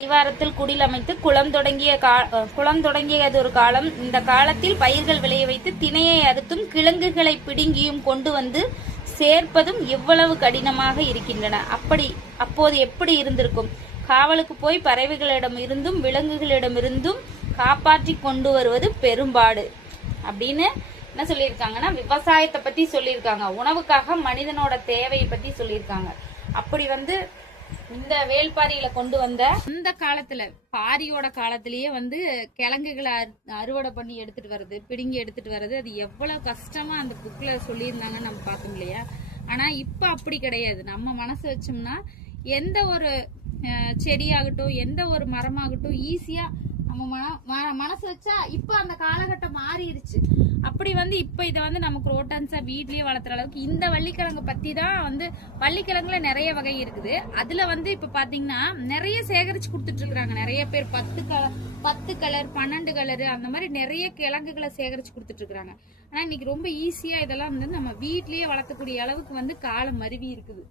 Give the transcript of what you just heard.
அடிவாரத்தில் குடில் அமைத்து குளம் தொடங்கியது ஒரு காலம். இந்த காலத்தில் பயிர்கள் விளைய வைத்து திணையை அறுத்தும் கிழங்குகளை பிடுங்கியும் கொண்டு வந்து சேர்ப்பதும் எவ்வளவு கடினமாக இருக்கின்றன. அப்போது எப்படி இருந்திருக்கும்? காவலுக்கு போய் பறவைகளிடம் இருந்தும் விலங்குகளிடமிருந்தும் காப்பாற்றி கொண்டு வருவது பெரும்பாடு அப்படின்னு என்ன சொல்லியிருக்காங்கன்னா, விவசாயத்தை பத்தி சொல்லியிருக்காங்க. உணவுக்காக மனிதனோட தேவையை பத்தி சொல்லியிருக்காங்க. அப்படி இந்த வேள்பாரியில கொண்டு வந்த அந்த காலத்துல பாரியோட காலத்திலேயே கிழங்குகளை அறுவடை பண்ணி எடுத்துட்டு வர்றது, பிடுங்கி எடுத்துட்டு வர்றது, அது எவ்வளவு கஷ்டமா அந்த புக்ல சொல்லியிருந்தாங்கன்னு நம்ம பார்த்தோம் இல்லையா. ஆனா இப்ப அப்படி கிடையாது. நம்ம மனசு வச்சோம்னா எந்த ஒரு செடியாகட்டும் எந்த ஒரு மரமாகட்டும் ஈஸியா நம்ம மனசு வச்சா இப்ப அந்த காலகட்டம் மாறிடுச்சு. அப்படி இப்ப இதை நமக்கு ரோட்டன்ஸா வீட்லயே வளர்த்துற அளவுக்கு இந்த வள்ளிக்கிழங்கு பத்தி தான் வள்ளிக்கிழங்குல நிறைய வகை இருக்குது. அதுல இப்ப பாத்தீங்கன்னா நிறைய சேகரிச்சு கொடுத்துட்டு இருக்காங்க. நிறைய பேர் 10 கலர் 12 கலர் அந்த மாதிரி நிறைய கிழங்குகளை சேகரிச்சு கொடுத்துட்டு இருக்காங்க. ஆனா இன்னைக்கு ரொம்ப ஈஸியா இதெல்லாம் நம்ம வீட்லயே வளர்த்தக்கூடிய அளவுக்கு காலம் மருவி இருக்குது.